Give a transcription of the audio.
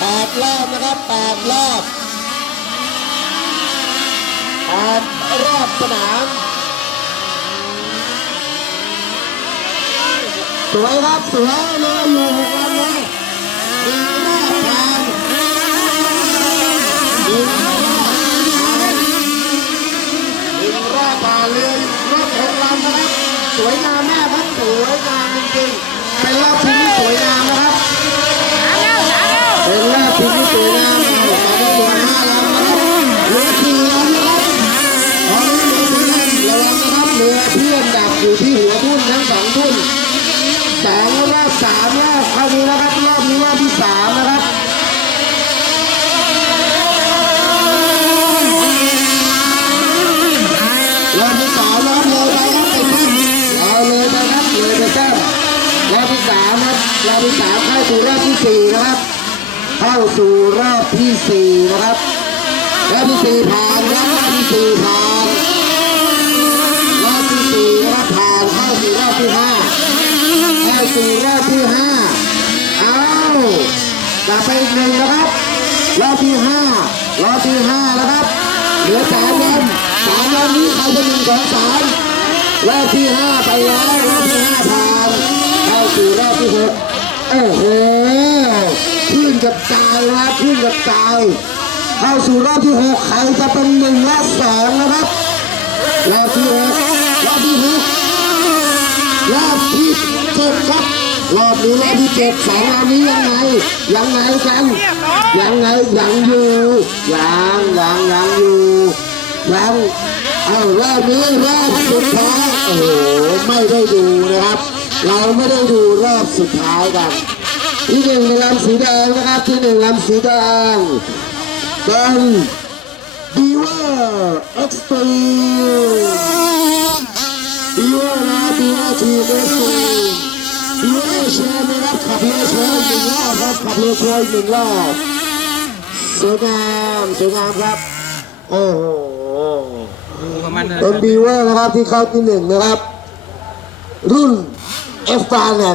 8รอบนะครับแปดรอบแปดรอบสนามสวยครับสวยเลยอยู่หกลำเลยดีมากทางดีมากดีรอบผ่านเลยรอบหกลำนะครับสวยงามมากครับสวยงามจริงๆเป็นรอบที่สวยงามนะครับ เป็นรอบที่ สวยงามเอาตอนนี้เหลือห้าลำนะครับเหลือสี่ลำนะครับตอนนี้เหลือสี่ลำระวังนะครับเรือเพื่อนดักอยู่ที่หัวทุ่นทั้งสองทุ่นสองรอบสามรอบเข้านี้นะครับรอบนี้รอบที่สามนะครับรอบที่สามรอบเลยไปครับไปครับเอาเลยไปครับเลยไปแต้มรอบที่สามครับรอบที่สามเข้าสู่รอบที่สี่นะครับ เข้าสู่รอบที่สี่นะครับรอบที่สี่ผ่านรอบที่สี่ผ่านรอบที่สี่นะครับผ่านเข้าสู่รอบที่ห้าเข้าสู่รอบที่ห้าเอากลับไปอีกหนึ่งนะครับรอบที่ห้ารอบที่ห้านะครับเหลือสามลำสามลำนี้ใครจะหนึ่งสองสามรอบที่ห้าไปแล้วรอบที่ห้าผ่านเข้าสู่รอบที่หกโอ้โห กับจายนะครับขึ้นกับจายเข้าสู่รอบที่หกใครจะเป็นหนึ่งและสองนะครับรอบที่หกรอบที่หกรอบที่เจ็ดครับรอบนี้รอบที่เจ็ดสองรอบนี้ยังไงยังไงกันยังไงยังอยู่ยังยังยังอยู่ยังเอารอบนี้รอบสุดท้ายโอ้โหไม่ได้ดูนะครับ เราไม่ได้ดูรอบสุดท้ายกัน ที่หนึ่งในลำสีแดงนะครับที่หนึ่งลำสีแดงเป็นดีเวอร์เอ็กซ์ตรีมดีว่านะดีว่าทีเอสโดีว่าโชว์นะครับขับเรือโชว์หนึ่งรอบครับขับเรือโชว์หนึ่งรอบสวยงามสวยงามครับโอ้โหดูกับมันเลยเป็นดีว่านะครับที่เข้าที่หนึ่งนะครับรุ่นเอฟฟาเนี่ย